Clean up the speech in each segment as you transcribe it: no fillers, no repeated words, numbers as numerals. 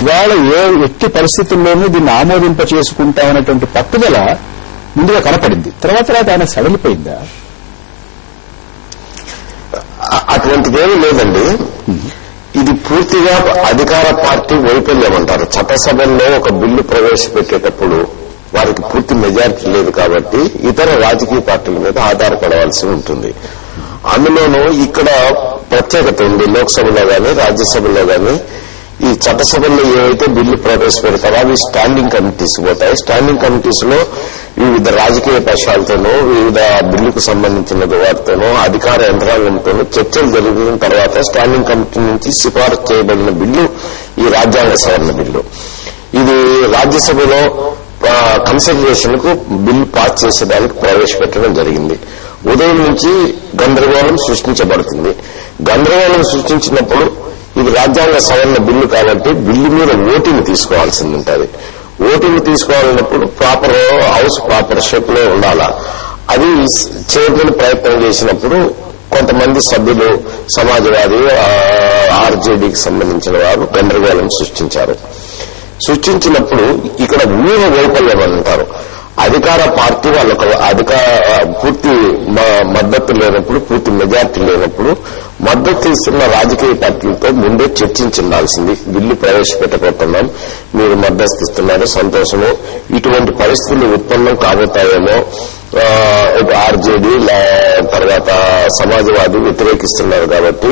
ఇవాళ ఎట్టి పరిస్థితుల్లోనూ దీన్ని ఆమోదింప చేసుకుంటామనేటువంటి పట్టుదల ముందుగా కనపడింది. తర్వాత ఆయన సడలిపోయిందా? అటువంటిదేమీ లేదండి. ఇది పూర్తిగా అధికార పార్టీ వైఫల్యం అంటారు. చట్టసభల్లో ఒక బిల్లు ప్రవేశపెట్టేటప్పుడు వారికి పూర్తి మెజారిటీ లేదు కాబట్టి ఇతర రాజకీయ పార్టీల మీద ఆధారపడవలసి ఉంటుంది. అందులోనూ ఇక్కడ ప్రత్యేకత ఉంది. లోక్సభలో గాని రాజ్యసభలో గాని ఈ చట్టసభల్లో ఏవైతే బిల్లు ప్రవేశపెడతారో అవి స్టాండింగ్ కమిటీస్ పోతాయి. స్టాండింగ్ కమిటీస్ లో వివిధ రాజకీయ పక్షాలతోనూ వివిధ బిల్లుకు సంబంధించిన వారితోనూ అధికార యంత్రాంగంతోనూ చర్చలు జరిగిన తర్వాత స్టాండింగ్ కమిటీ నుంచి సిఫారసు చేయబడిన బిల్లు ఈ రాజ్యాంగ సవరణ బిల్లు. ఇది రాజ్యసభలో కన్సిడరేషన్ కు బిల్లు పాస్ చేసేదానికి ప్రవేశపెట్టడం జరిగింది. ఉదయం నుంచి గందరగోళం సృష్టించబడుతుంది. గందరగోళం సృష్టించినప్పుడు ఇది రాజ్యాంగ సవరణ బిల్లు కాబట్టి బిల్లు మీద ఓటింగ్ తీసుకోవాల్సింది ఉంటుంది. Voting తీసుకోవాలన్నప్పుడు proper house proper shape లో ఉండాలా. అది చేయడానికి ప్రయత్నం చేసినప్పుడు కొంతమంది సభ్యులు సమాజ్వాదీ ఆర్జేడీకి సంబంధించిన వారు గందరగోళం సృష్టించారు. సృష్టించినప్పుడు ఇక్కడ వ్యూహ వైఫల్యం అంటారు. అధికార పార్టీ వాళ్ళకు పూర్తి మద్దతు లేనప్పుడు, పూర్తి మెజార్టీ లేనప్పుడు మద్దతు ఇస్తున్న రాజకీయ పార్టీలతో ముందే చర్చించాల్సింది. బిల్లు ప్రవేశపెట్టబోతున్నాం, మీరు మద్దతు ఇస్తున్నారు, సంతోషము. ఇటువంటి పరిస్థితులు ఉత్పన్నం కాబోతాయేమో, ఆర్జేడీ తర్వాత సమాజ్వాదీ వ్యతిరేకిస్తున్నారు కాబట్టి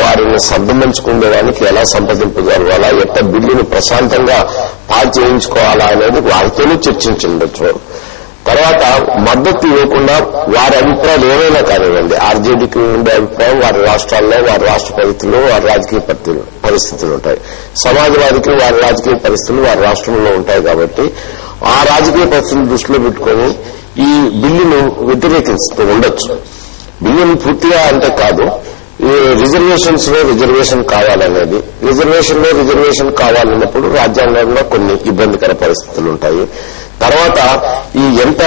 వారిని సర్దుమంచుకునేదానికి ఎలా సంప్రదింపు జరగాలా, ఎట్లా బిల్లును ప్రశాంతంగా పాస్ చేయించుకోవాలా అనేది వారితోనే చర్చించుండొచ్చు. తర్వాత మద్దతు ఇవ్వకుండా వారి అభిప్రాయాలు ఏమైనా కానివ్వండి, ఆర్జేడీకి ఉండే అభిప్రాయం వారి రాష్ట్రాల్లో వారి రాష్ట్ర పరిస్థితులు వారి రాజకీయ పరిస్థితులు ఉంటాయి. సమాజ్వాదీకి వారి రాజకీయ పరిస్థితులు వారి రాష్ట్రంలో ఉంటాయి కాబట్టి ఆ రాజకీయ పరిస్థితులు దృష్టిలో పెట్టుకుని ఈ బిల్లును వ్యతిరేకిస్తూ ఉండొచ్చు. బిల్లును పూర్తిగా అంటే కాదు, రిజర్వేషన్స్ లో రిజర్వేషన్ కావాలనేది, రిజర్వేషన్ లో రిజర్వేషన్ కావాలన్నప్పుడు రాజ్యాంగంలో కొన్ని ఇబ్బందికర పరిస్థితులు ఉంటాయి. తర్వాత ఈ ఎంత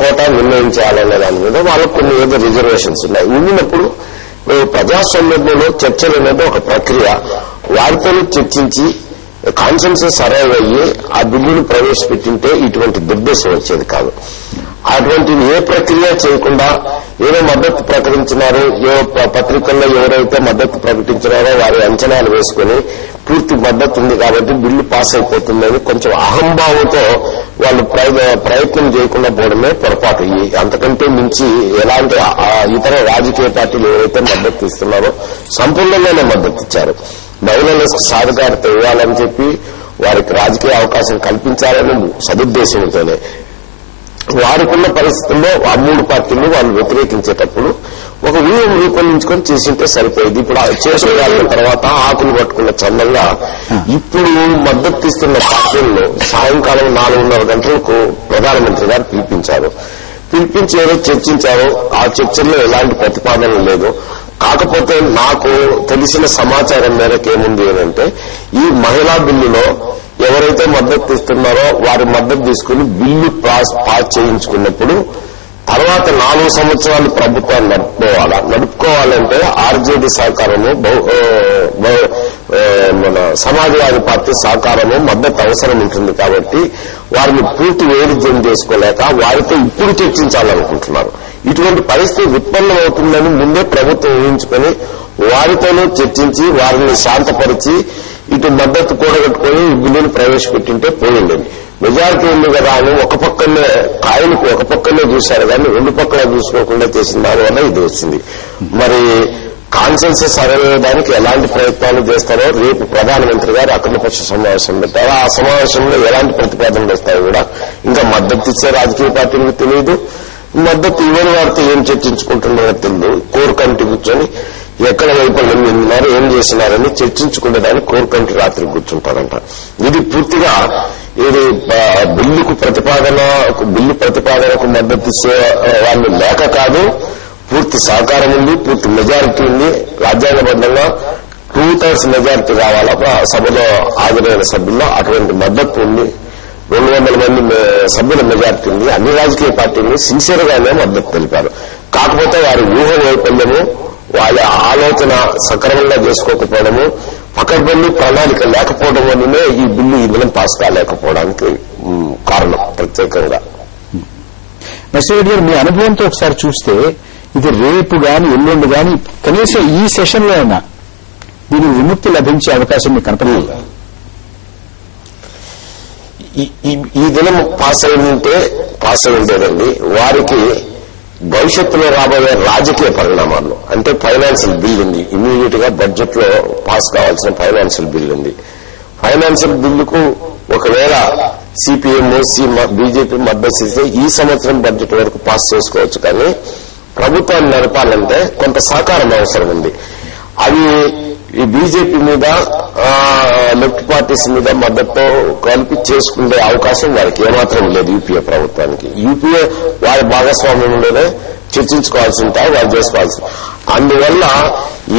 కోటా నిర్ణయించాలనే దాని మీద వాళ్ళకు కొన్ని ఏదో రిజర్వేషన్స్ ఉన్నాయి. ఉన్నప్పుడు ప్రజాస్వామ్యంలో చర్చలు అనేది ఒక ప్రక్రియ. వారితోనే చర్చించి కాన్సెన్సస్ అరైవ్ అయ్యి ఆ బిల్లును ప్రవేశపెట్టింటే ఇటువంటి దుర్దేశం వచ్చేది కాదు. అటువంటి ఏ ప్రక్రియ చేయకుండా ఏదో మద్దతు ప్రకటించినారు, ఏ పత్రికల్లో ఎవరైతే మద్దతు ప్రకటించినారో వారి అంచనాలు వేసుకుని పూర్తి మద్దతు ఉంది కాబట్టి బిల్లు పాస్ అయిపోతుందని కొంచెం అహంభావంతో వాళ్ళు ప్రయత్నం చేయకుండా పోవడమే పొరపాటు. అంతకంటే మించి ఎలాంటి ఇతర రాజకీయ పార్టీలు ఎవరైతే మద్దతు ఇస్తున్నారో సంపూర్ణంగానే మద్దతు ఇచ్చారు. మహిళలకు సాధికారత ఇవ్వాలని చెప్పి వారికి రాజకీయ అవకాశం కల్పించాలని సదుద్దేశంతోనే వారికున్న పరిస్థితుల్లో ఆ మూడు పార్టీలు వాళ్ళు వ్యతిరేకించేటప్పుడు ఒక వ్యూహం రూపొందించుకొని చేసింటే సరిపోయింది. ఇప్పుడు చేసుకున్న తర్వాత ఆకులు పట్టుకున్న చందంగా ఇప్పుడు మద్దతు ఇస్తున్న పార్టీల్లో సాయంకాలం 4:30 గంటలకు ప్రధానమంత్రి గారు పిలిపించి ఏదో చర్చించారు. ఆ చర్చల్లో ఎలాంటి ప్రతిపాదన లేదు. కాకపోతే నాకు తెలిసిన సమాచారం మేరకు ఏముంది అంటే ఈ మహిళా బిల్లులో ఎవరైతే మద్దతు ఇస్తున్నారో వారి మద్దతు తీసుకుని బిల్లు పాస్ చేయించుకున్నప్పుడు తర్వాత 4 సంవత్సరాలు ప్రభుత్వాన్ని నడుపుకోవాలంటే ఆర్జేడీ సహకారము మన సమాజ్వాదీ పార్టీ సహకారము మద్దతు అవసరం ఉంటుంది కాబట్టి వారిని పూర్తి వైరుధ్యం చేసుకోలేక వారితో ఇప్పుడు చర్చించాలనుకుంటున్నారు. ఇటువంటి పరిస్థితి ఉత్పన్నమవుతుందని ముందే ప్రభుత్వం ఊహించుకుని వారితోనూ చర్చించి వారిని శాంతపరిచి ఇటు మద్దతు కూడగట్టుకుని ఈ బిల్లును ప్రవేశపెట్టింటే పోయిండేది. మెజారిటీ ఉంది కదా అని ఒక పక్కనే కాయలకు ఒక పక్కనే చూశారు కానీ 2 పక్కల చూసుకోకుండా చేసిన దానివల్ల ఇది వచ్చింది. మరి కాన్సెన్సస్ అరవేయడానికి ఎలాంటి ప్రయత్నాలు చేస్తారో రేపు ప్రధానమంత్రి గారు అఖిలపక్ష సమావేశం పెట్టారు. ఆ సమావేశంలో ఎలాంటి ప్రతిపాదనలు వస్తాయో కూడా ఇంకా మద్దతు ఇచ్చే రాజకీయ పార్టీలకు తెలియదు, మద్దతు ఇవ్వని వారితో ఏం చర్చించుకుంటున్నారో తెలియదు. కోర్ కమిటీ కూర్చొని ఎక్కడ వైఫల్యం చెందినారు, ఏం చేసినారని చర్చించుకునేదానికి కోర్ కమిటీ రాత్రి కూర్చుంటారంట. ఇది పూర్తిగా ఇది బిల్లు ప్రతిపాదనకు మద్దతు ఇచ్చే వాళ్ళు లేక కాదు, పూర్తి సహకారం ఉంది, పూర్తి మెజారిటీ ఉంది. రాజ్యాంగబద్ధంగా 2/3 మెజారిటీ రావాలా సభలో హాజరైన సభ్యుల్లో, అటువంటి మద్దతు ఉంది. 200 మంది సభ్యుల మెజారిటీ ఉంది. అన్ని రాజకీయ పార్టీలు సిన్సియర్ గానే మద్దతు తెలిపారు. కాకపోతే వారి వ్యూహ వైఫల్యము, వాళ్ళ ఆలోచన సక్రమంగా చేసుకోకపోవడము, పకడ్బందీ ప్రణాళిక లేకపోవడం వల్లనే ఈ బిల్లు ఈ దినం పాస్ కాలేకపోవడానికి కారణం ప్రత్యేకంగా. నర్సిరెడ్డి గారు, మీ అనుభవంతో ఒకసారి చూస్తే ఇది రేపు గాని ఎల్లుండి గాని కనీసం ఈ సెషన్ లో అయినా దీని విముక్తి లభించే అవకాశం మీకు కనపడలేదు? ఈ దినం పాస్ అయి ఉండేదండి. వారికి భవిష్యత్తులో రాబోయే రాజకీయ పరిణామాల్లో, అంటే ఫైనాన్షియల్ బిల్ ఉంది, ఇమీడియట్ గా బడ్జెట్ లో పాస్ కావాల్సిన ఫైనాన్షియల్ బిల్ ఉంది. ఫైనాన్షియల్ బిల్లుకు ఒకవేళ సిపిఎం బీజేపీ మద్దతు ఇస్తే ఈ సంవత్సరం బడ్జెట్ వరకు పాస్ చేసుకోవచ్చు. కానీ ప్రభుత్వాన్ని నడపాలంటే కొంత సహకారం అవసరం ఉంది. అవి ఈ బీజేపీ మీద లెఫ్ట్ పార్టీస్ మీద మద్దతు కలిపి చేసుకునే అవకాశం వారికి ఏమాత్రం లేదు. యూపీఏ ప్రభుత్వానికి యూపీఏ వారి భాగస్వామ్యంలోనే చర్చించుకోవాల్సి ఉంటాయి, వారు చేసుకోవాల్సి. అందువల్ల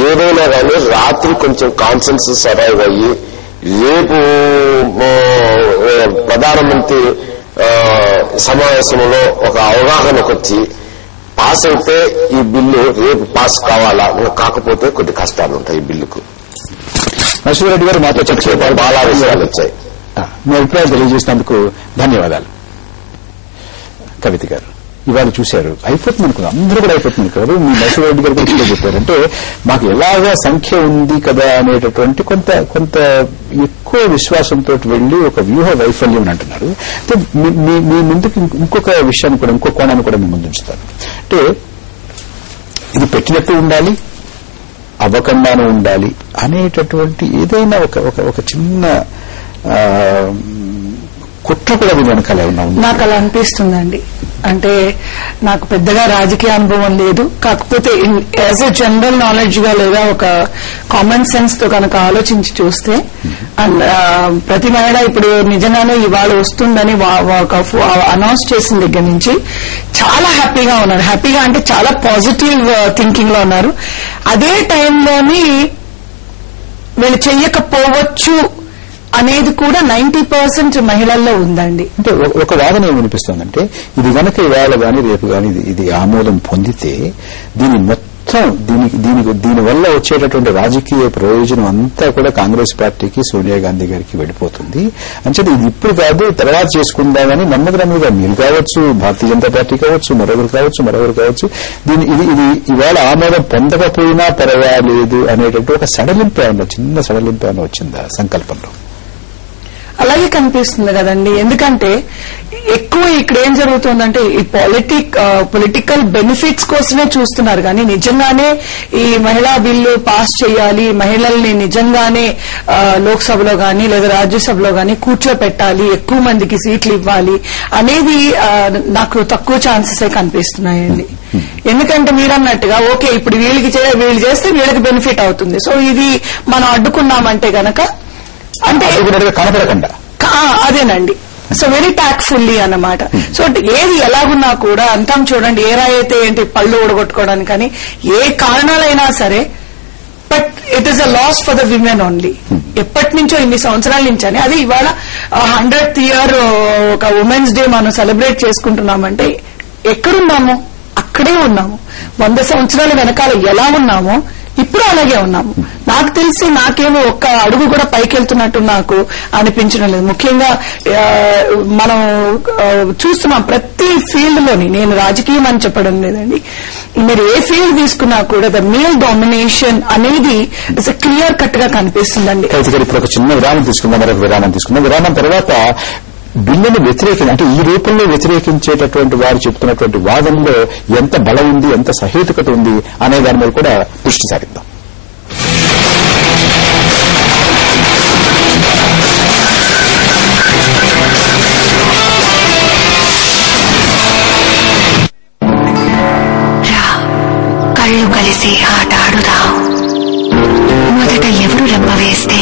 ఏదైనా కానీ రాత్రి కొంచెం కాన్సెన్సస్ అరైవ్ అయ్యి రేపు ప్రధానమంత్రి సమావేశంలో ఒక అవగాహనకు వచ్చి పాస్ అయితే ఈ బిల్లు రేపు పాస్ కావాలా, కాకపోతే కొద్ది కష్టాలు ఉంటాయి ఈ బిల్లుకు. నరసింహారెడ్డి గారు మాతో చర్చ చాలా విషయాలు వచ్చాయి. మీ అభిప్రాయం తెలియజేసినందుకు ధన్యవాదాలు. కవిత గారు, ఇవాళ చూశారు అయిపోతుంది అనుకున్నారు, అందరూ కూడా అయిపోతుంది కదా. మీ నరసింహారెడ్డి గారు కూడా చెప్పారు, అంటే మాకు ఎలాగా సంఖ్య ఉంది కదా అనేటటువంటి కొంత ఎక్కువ విశ్వాసంతో వెళ్లి ఒక వ్యూహ వైఫల్యం అని అంటున్నారు. అంటే మీ ముందుకు ఇంకొక విషయాన్ని కూడా, ఇంకో కోణాన్ని కూడా మీ ముందు ఉంచుతారు. అంటే ఇది పెట్టినట్టు ఉండాలి, అవ్వకుండానే ఉండాలి అనేటటువంటి ఏదైనా ఒక చిన్న కుట్ర కూడా మీ వెనకాల ఏమన్నా ఉంది? నాకు అలా అనిపిస్తుందండి. అంటే నాకు పెద్దగా రాజకీయ అనుభవం లేదు, కాకపోతే యాజ్ ఎ జనరల్ నాలెడ్జ్ గా లేదా ఒక కామన్ సెన్స్ తో కనుక ఆలోచించి చూస్తే ప్రతి మహిళ ఇప్పుడు నిజంగానే ఇవాళ వస్తుందని అనౌన్స్ చేసిన దగ్గర నుంచి చాలా హ్యాపీగా ఉన్నారు. హ్యాపీగా అంటే చాలా పాజిటివ్ థింకింగ్ లో ఉన్నారు. అదే టైంలోని వీళ్ళు చెయ్యకపోవచ్చు అనేది కూడా 90% మహిళల్లో ఉందండి. అంటే ఒక వాదన ఏమి వినిపిస్తోందంటే, ఇది గనక ఇవాళ గాని రేపు గాని ఇది ఆమోదం పొందితే దీని వల్ల వచ్చేటటువంటి రాజకీయ ప్రయోజనం అంతా కూడా కాంగ్రెస్ పార్టీకి, సోనియా గాంధీ గారికి వెళ్ళిపోతుంది. అంచేది ఇది ఇప్పుడు కాదు, తర్వాత చేసుకుందామని నెమ్మదిగా మీరు కావచ్చు, భారతీయ జనతా పార్టీ కావచ్చు, మరొకరు కావచ్చు ఇది ఇవాళ ఆమోదం పొందకపోయినా పర్వాలేదు అనేటట్టు ఒక సడలింపు ఏమన్నా, చిన్న సడలింపు ఏమన్నా వచ్చిందా సంకల్పంలో? అలాగే కనిపిస్తుంది కదండి. ఎందుకంటే ఎక్కువ ఇక్కడ ఏం జరుగుతుందంటే ఈ పొలిటికల్ బెనిఫిట్స్ కోసమే చూస్తున్నారు, కానీ నిజంగానే ఈ మహిళా బిల్లు పాస్ చేయాలి, మహిళల్ని నిజంగానే లోక్సభలో గాని లేదా రాజ్యసభలో గాని కూర్చోపెట్టాలి, ఎక్కువ మందికి సీట్లు ఇవ్వాలి అనేది నాకు తక్కువ ఛాన్సెసే కనిపిస్తున్నాయండి. ఎందుకంటే మీరన్నట్టుగా ఓకే ఇప్పుడు వీళ్ళు చేస్తే వీళ్ళకి బెనిఫిట్ అవుతుంది, సో ఇది మనం అడ్డుకున్నామంటే గనక అంటే కనపడకుండా అదేనండి. సో వెరీ టాక్ట్ఫుల్లీ అన్నమాట. సో ఏది ఎలాగున్నా కూడా అంతం చూడండి, ఏ రాయితే ఏంటి పళ్ళు ఊడగొట్టుకోవడానికి కానీ ఏ కారణాలైనా సరే, but it is a loss for the women only. ఎప్పటి నుంచో ఇన్ని సంవత్సరాల నుంచని, అది ఇవాళ 100th year ఒక ఉమెన్స్ డే మనం సెలబ్రేట్ చేసుకుంటున్నామంటే ఎక్కడున్నాము? అక్కడే ఉన్నాము. 100 సంవత్సరాల వెనకాల ఎలా ఉన్నామో ఇప్పుడు అలాగే ఉన్నాము. నాకు తెలిసి నాకేమో ఒక్క అడుగు కూడా పైకి వెళ్తున్నట్టు నాకు అనిపించడం లేదు. ముఖ్యంగా మనం చూస్తున్నాం ప్రతి ఫీల్డ్ లోని, నేను రాజకీయం అని చెప్పడం లేదండి, మీరు ఏ ఫీల్డ్ తీసుకున్నా కూడా ద మేల్ డామినేషన్ అనేది క్లియర్ కట్ గా కనిపిస్తుందండి. ఇప్పుడు ఒక చిన్న విరామం తీసుకుందాం, మరొక విరామం తీసుకుందాం. విరామం తర్వాత బిల్లును అంటే ఈ రూపంలో వ్యతిరేకించేటటువంటి వారు చెప్తున్నటువంటి వాదనలో ఎంత బలం ఉంది, ఎంత సహేతుకత ఉంది అనే దాని మీద కూడా దృష్టి సారిద్దాం. కళ్ళు కలిసి ఆట ఆడుదాం. మొదట ఎవరు రంప వేస్తే